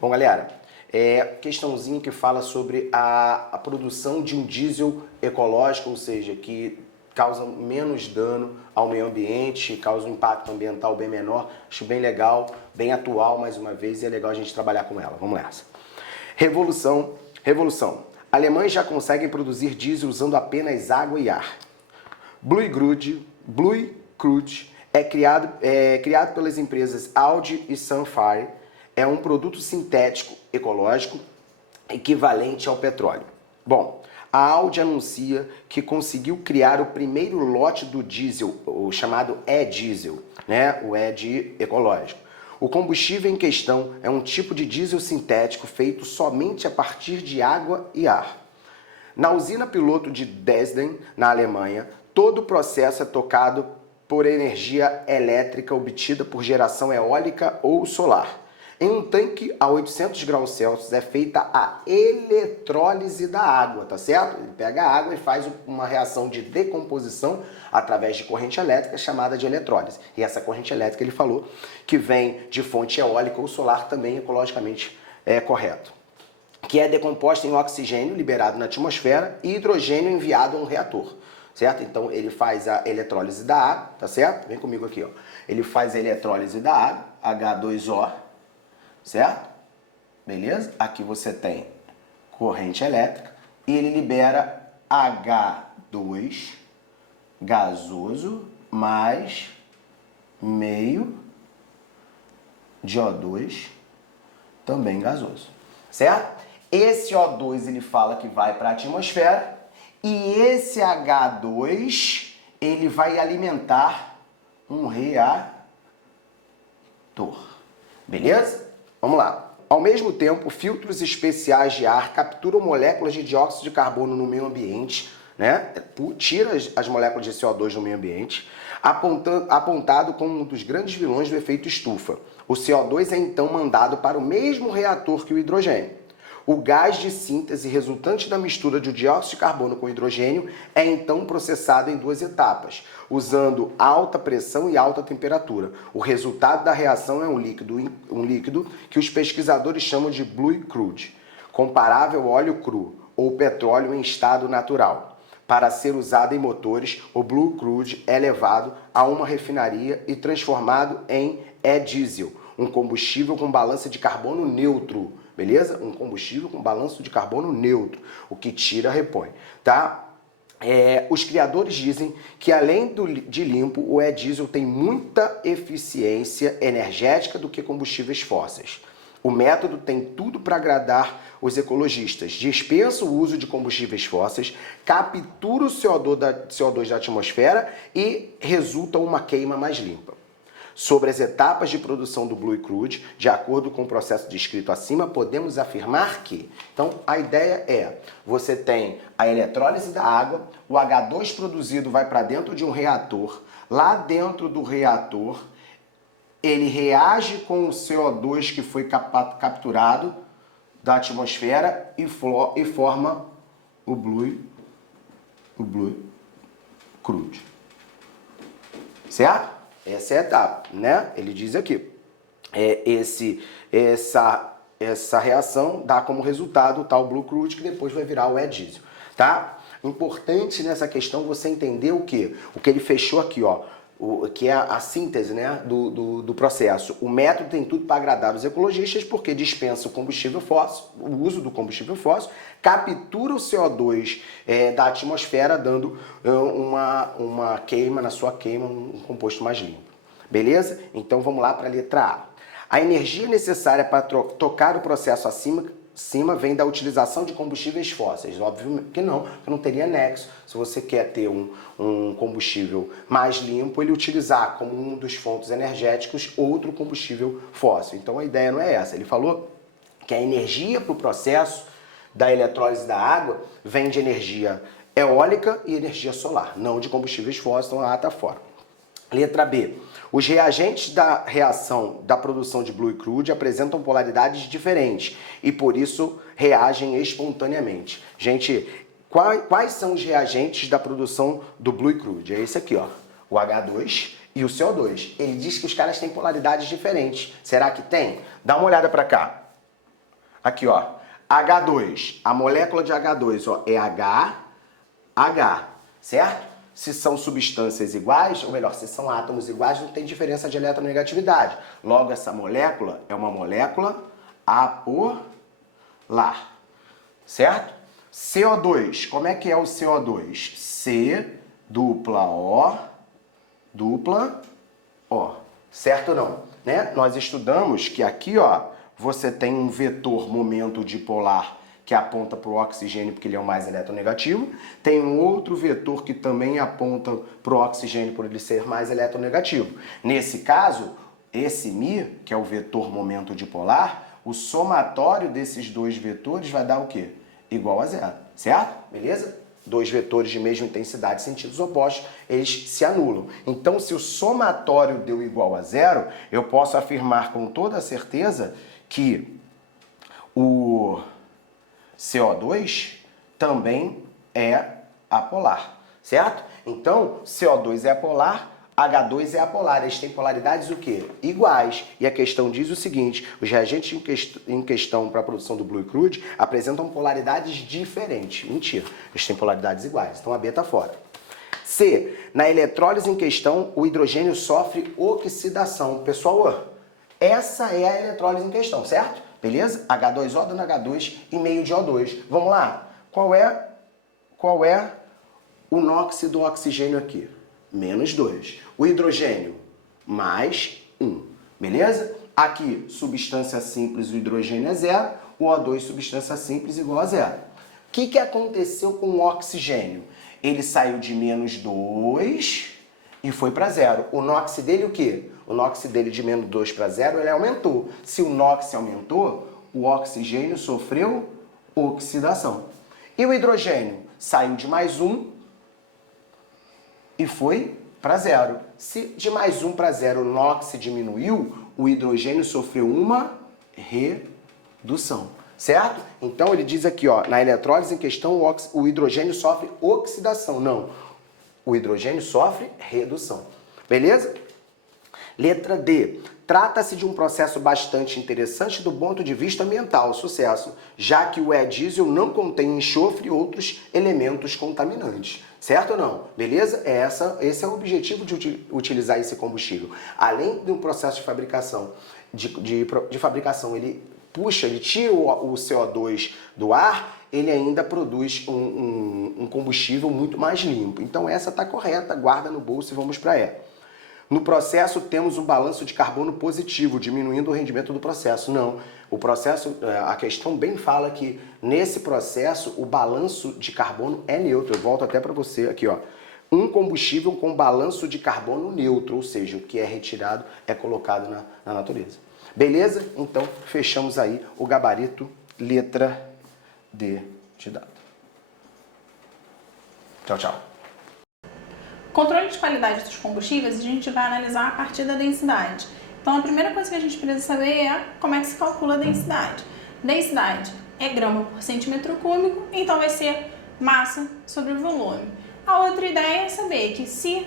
Bom, galera, questãozinha que fala sobre a produção de um diesel ecológico, ou seja, que causa menos dano ao meio ambiente, causa um impacto ambiental bem menor. Acho bem legal, bem atual mais uma vez, e é legal a gente trabalhar com ela. Vamos nessa. Revolução. Alemães já conseguem produzir diesel usando apenas água e ar. Blue Crude é criado pelas empresas Audi e Sunfire. É um produto sintético ecológico equivalente ao petróleo. Bom, a Audi anuncia que conseguiu criar o primeiro lote do diesel, o chamado e-diesel, né? O E de ecológico. O combustível em questão é um tipo de diesel sintético feito somente a partir de água e ar. Na usina piloto de Dresden, na Alemanha, todo o processo é tocado por energia elétrica obtida por geração eólica ou solar. Em um tanque a 800 graus Celsius é feita a eletrólise da água, tá certo? Ele pega a água e faz uma reação de decomposição através de corrente elétrica chamada de eletrólise. E essa corrente elétrica, ele falou, que vem de fonte eólica ou solar, também ecologicamente é correto. Que é decomposta em oxigênio liberado na atmosfera e hidrogênio enviado a um reator, certo? Então ele faz a eletrólise da água, tá certo? Vem comigo aqui, ó. Ele faz a eletrólise da água, H2O, certo? Beleza? Aqui você tem corrente elétrica e ele libera H2 gasoso mais meio de O2 também gasoso, certo? Esse O2 ele fala que vai para a atmosfera e esse H2 ele vai alimentar um reator. Beleza? Vamos lá. Ao mesmo tempo, filtros especiais de ar capturam moléculas de dióxido de carbono no meio ambiente, né? Tira as moléculas de CO2 do meio ambiente, apontado como um dos grandes vilões do efeito estufa. O CO2 é então mandado para o mesmo reator que o hidrogênio. O gás de síntese resultante da mistura de dióxido de carbono com hidrogênio é então processado em duas etapas, usando alta pressão e alta temperatura. O resultado da reação é um líquido que os pesquisadores chamam de Blue Crude, comparável ao óleo cru ou petróleo em estado natural. Para ser usado em motores, o Blue Crude é levado a uma refinaria e transformado em e-diesel, um combustível com balança de carbono neutro. Beleza? Um combustível com balanço de carbono neutro, o que tira, repõe, tá? Os criadores dizem que além de limpo, o e-diesel tem muita eficiência energética do que combustíveis fósseis. O método tem tudo para agradar os ecologistas. Dispensa o uso de combustíveis fósseis, captura o CO2 da atmosfera e resulta uma queima mais limpa. Sobre as etapas de produção do Blue Crude, de acordo com o processo descrito acima, podemos afirmar que... Então, a ideia é, você tem a eletrólise da água, o H2 produzido vai para dentro de um reator, lá dentro do reator, ele reage com o CO2 que foi capturado da atmosfera e forma o Blue Crude. Certo? Essa é a etapa, né? Ele diz aqui, essa reação dá como resultado o tal Blue Crude, que depois vai virar o e-diesel, tá? Importante nessa questão você entender o quê? O que ele fechou aqui, ó, que é a síntese, né, do processo. O método tem tudo para agradar os ecologistas porque dispensa o combustível fóssil, o uso do combustível fóssil, captura o CO2 da atmosfera, dando uma queima, na sua queima, um composto mais limpo. Beleza? Então vamos lá para a letra A. A energia necessária para tocar o processo acima vem da utilização de combustíveis fósseis. Óbvio que não teria nexo. Se você quer ter um combustível mais limpo, ele utilizar como um dos fontes energéticos outro combustível fóssil. Então a ideia não é essa. Ele falou que a energia para o processo da eletrólise da água vem de energia eólica e energia solar, não de combustíveis fósseis, então lá está fora. Letra B. Os reagentes da reação da produção de Blue Crude apresentam polaridades diferentes e, por isso, reagem espontaneamente. Gente, quais são os reagentes da produção do Blue Crude? É esse aqui, ó, o H2 e o CO2. Ele diz que os caras têm polaridades diferentes. Será que tem? Dá uma olhada para cá. Aqui, ó, H2, a molécula de H2, ó, é H, certo? Se são substâncias iguais, ou melhor, se são átomos iguais, não tem diferença de eletronegatividade. Logo, essa molécula é uma molécula apolar, certo? CO2, como é que é o CO2? C dupla O, certo ou não? Né? Nós estudamos que aqui, ó, você tem um vetor momento dipolar que aponta para o oxigênio porque ele é o mais eletronegativo. Tem um outro vetor que também aponta para o oxigênio por ele ser mais eletronegativo. Nesse caso, esse μ, que é o vetor momento dipolar, o somatório desses dois vetores vai dar o quê? Igual a zero, certo? Beleza? Dois vetores de mesma intensidade, sentidos opostos, eles se anulam. Então, se o somatório deu igual a zero, eu posso afirmar com toda certeza que o CO2 também é apolar, certo? Então, CO2 é apolar, H2 é apolar. Eles têm polaridades o quê? Iguais. E a questão diz o seguinte, os reagentes em questão para a produção do Blue Crude apresentam polaridades diferentes. Mentira, eles têm polaridades iguais. Então a B está fora. C. Na eletrólise em questão, o hidrogênio sofre oxidação. Pessoal, essa é a eletrólise em questão, certo? Beleza? H2O dando H2 e meio de O2. Vamos lá? Qual é o NOx do oxigênio aqui? Menos 2. O hidrogênio, mais 1. Beleza? Aqui, substância simples, o hidrogênio é 0. O O2, substância simples, igual a 0. O que aconteceu com o oxigênio? Ele saiu de menos 2 e foi para 0. O NOx dele o quê? O NOx dele de menos 2 para 0, ele aumentou. Se o NOx aumentou, o oxigênio sofreu oxidação. E o hidrogênio saiu de mais 1 e foi para 0. Se de mais 1 para 0 o NOx diminuiu, o hidrogênio sofreu uma redução, certo? Então ele diz aqui, ó, na eletrólise em questão, o hidrogênio sofre oxidação. Não, o hidrogênio sofre redução. Beleza? Letra D. Trata-se de um processo bastante interessante do ponto de vista ambiental, sucesso, já que o E-diesel não contém enxofre e outros elementos contaminantes. Certo ou não? Beleza? Esse é o objetivo de utilizar esse combustível. Além do processo de fabricação, ele tira o CO2 do ar, ele ainda produz um combustível muito mais limpo. Então essa está correta, guarda no bolso e vamos para E. No processo temos um balanço de carbono positivo, diminuindo o rendimento do processo. Não, o processo, a questão bem fala que nesse processo o balanço de carbono é neutro. Eu volto até para você aqui, ó. Um combustível com balanço de carbono neutro, ou seja, o que é retirado é colocado na natureza. Beleza? Então fechamos aí o gabarito letra D de dado. Tchau, tchau. Controle de qualidade dos combustíveis a gente vai analisar a partir da densidade. Então a primeira coisa que a gente precisa saber é como é que se calcula a densidade. Densidade é grama por centímetro cúbico, então vai ser massa sobre volume. A outra ideia é saber que se